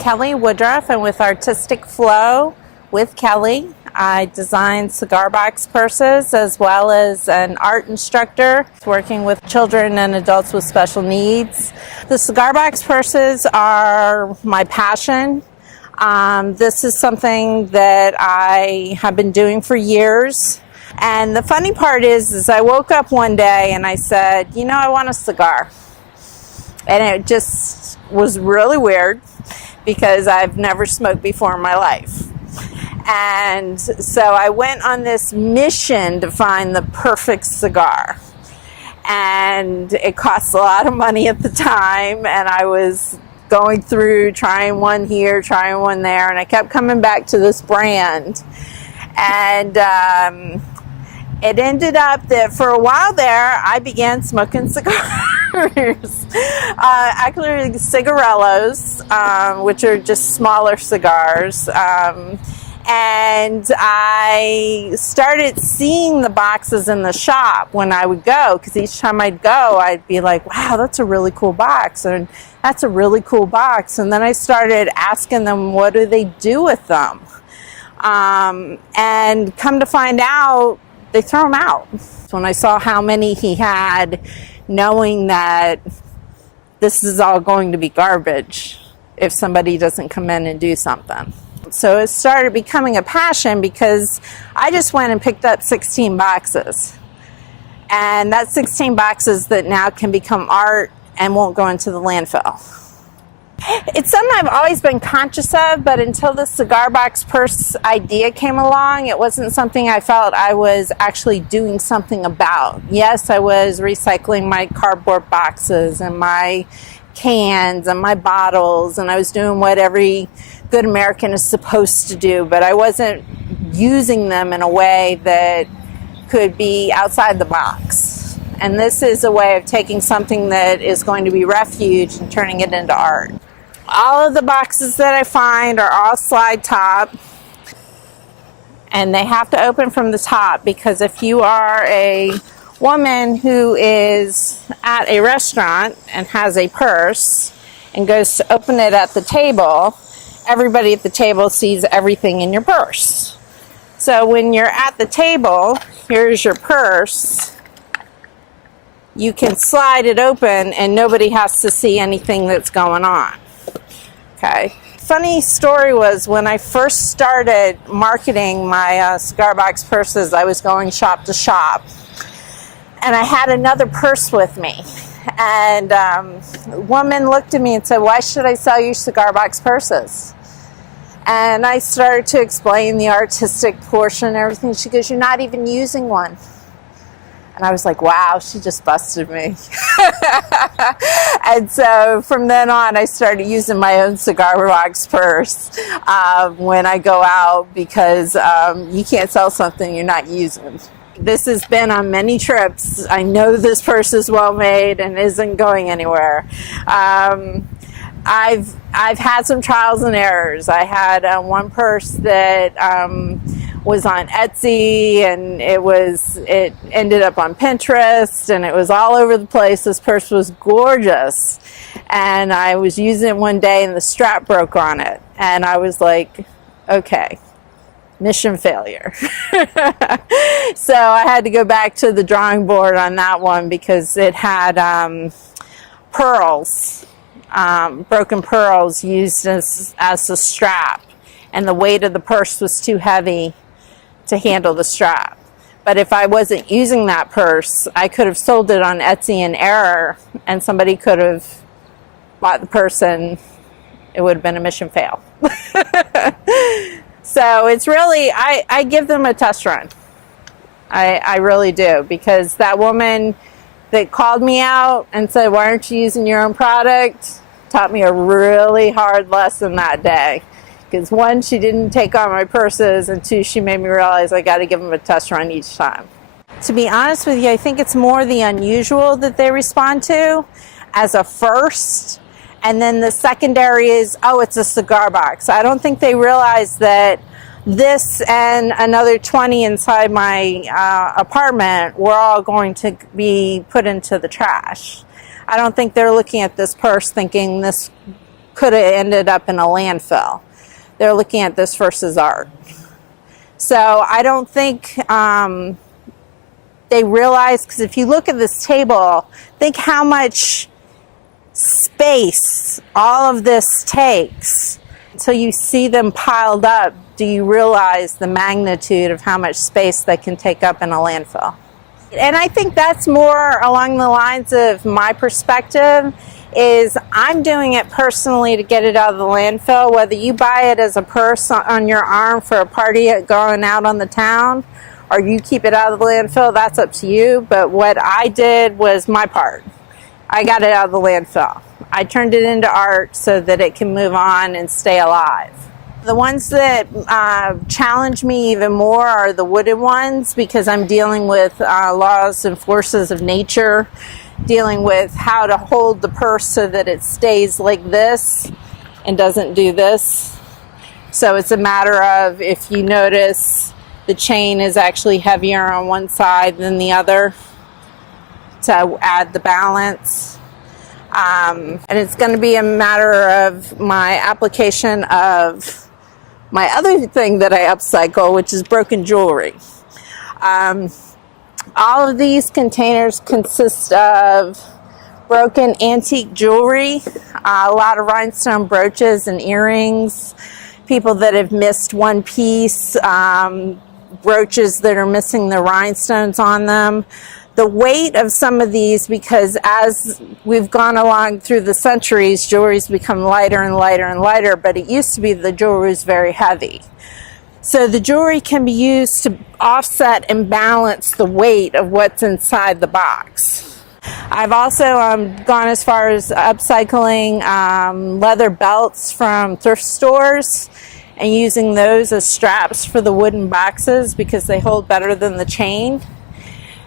Kelly Woodruff, and with Artistic Flow with Kelly, I design cigar box purses as well as an art instructor working with children and adults with special needs. The cigar box purses are my passion. This is something that I have been doing for years. And the funny part is I woke up one day and I said, you know, I want a cigar. And it just was really weird because I've never smoked before in my life. And so I went on this mission to find the perfect cigar. And it cost a lot of money at the time, and I was going through trying one here, trying one there, and I kept coming back to this brand. And it ended up that for a while there, I began smoking cigars. Actually, cigarillos, which are just smaller cigars. And I started seeing the boxes in the shop when I would go, because each time I'd go, I'd be like, wow, that's a really cool box, and that's a really cool box. And then I started asking them, what do they do with them? And come to find out, they throw them out. When I saw how many he had, knowing that this is all going to be garbage if somebody doesn't come in and do something. So it started becoming a passion because I just went and picked up 16 boxes. And that's 16 boxes that now can become art and won't go into the landfill. It's something I've always been conscious of, but until the cigar box purse idea came along, it wasn't something I felt I was actually doing something about. Yes, I was recycling my cardboard boxes and my cans and my bottles, and I was doing what every good American is supposed to do, but I wasn't using them in a way that could be outside the box. And this is a way of taking something that is going to be refuge and turning it into art. All of the boxes that I find are all slide top, and they have to open from the top, because if you are a woman who is at a restaurant and has a purse and goes to open it at the table, everybody at the table sees everything in your purse. So when you're at the table, here's your purse. You can slide it open and nobody has to see anything that's going on. Okay. Funny story was when I first started marketing my cigar box purses, I was going shop to shop. And I had another purse with me. And a woman looked at me and said, why should I sell you cigar box purses? And I started to explain the artistic portion and everything. She goes, you're not even using one. And I was like, wow, she just busted me. And so from then on, I started using my own cigar box purse when I go out, because you can't sell something you're not using. This has been on many trips. I know this purse is well made and isn't going anywhere. I've had some trials and errors. I had one purse that was on Etsy, and it ended up on Pinterest, and it was all over the place. This purse was gorgeous, and I was using it one day and the strap broke on it, and I was like, okay, mission failure. So I had to go back to the drawing board on that one, because it had pearls, broken pearls used as a strap, and the weight of the purse was too heavy to handle the strap. But if I wasn't using that purse, I could have sold it on Etsy in error, and somebody could have bought the purse and it would have been a mission fail. So it's really, I give them a test run. I really do, because that woman that called me out and said, why aren't you using your own product, taught me a really hard lesson that day. Because one, she didn't take on my purses, and two, she made me realize I got to give them a test run each time. To be honest with you, I think it's more the unusual that they respond to as a first, and then the secondary is, oh, it's a cigar box. I don't think they realize that this and another 20 inside my apartment were all going to be put into the trash. I don't think they're looking at this purse thinking this could have ended up in a landfill. They're looking at this versus art. So I don't think they realize, because if you look at this table, think how much space all of this takes. Until you see them piled up, do you realize the magnitude of how much space they can take up in a landfill? And I think that's more along the lines of my perspective, is I'm doing it personally to get it out of the landfill. Whether you buy it as a purse on your arm for a party going out on the town, or you keep it out of the landfill, that's up to you. But what I did was my part. I got it out of the landfill. I turned it into art so that it can move on and stay alive. The ones that challenge me even more are the wooden ones, because I'm dealing with laws and forces of nature, dealing with how to hold the purse so that it stays like this and doesn't do this. So it's a matter of, if you notice, the chain is actually heavier on one side than the other to add the balance. And it's going to be a matter of my application of my other thing that I upcycle, which is broken jewelry. All of these containers consist of broken antique jewelry, a lot of rhinestone brooches and earrings, people that have missed one piece, brooches that are missing the rhinestones on them. The weight of some of these, because as we've gone along through the centuries, jewelry's become lighter and lighter and lighter, but it used to be the jewelry was very heavy. So the jewelry can be used to offset and balance the weight of what's inside the box. I've also gone as far as upcycling leather belts from thrift stores and using those as straps for the wooden boxes, because they hold better than the chain.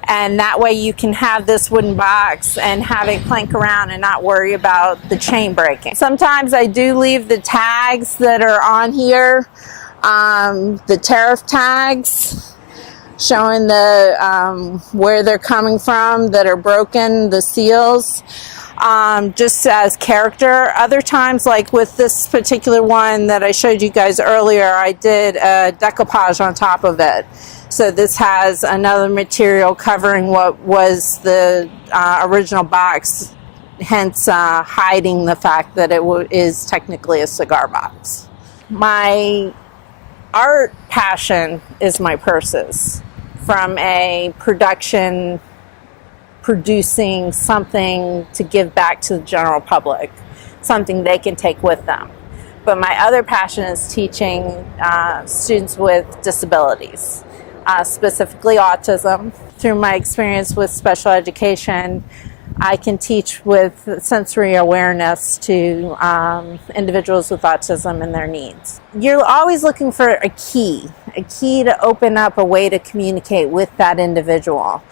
And that way you can have this wooden box and have it clank around and not worry about the chain breaking. Sometimes I do leave the tags that are on here, the tariff tags showing the where they're coming from that are broken, the seals, just as character. Other times, like with this particular one that I showed you guys earlier, I did a decoupage on top of it. So this has another material covering what was the original box, hence hiding the fact that it is technically a cigar box. My art passion is my purses. From a producing something to give back to the general public, something they can take with them. But my other passion is teaching students with disabilities. Specifically autism. Through my experience with special education, I can teach with sensory awareness to individuals with autism and their needs. You're always looking for a key to open up a way to communicate with that individual.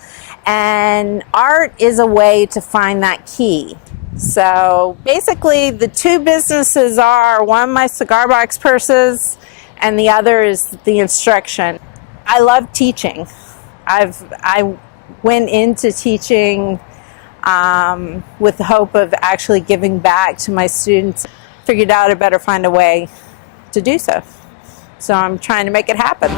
And art is a way to find that key. So basically the two businesses are, one, my cigar box purses, and the other is the instruction. I love teaching. I went into teaching with the hope of actually giving back to my students. Figured out I better find a way to do so. So I'm trying to make it happen.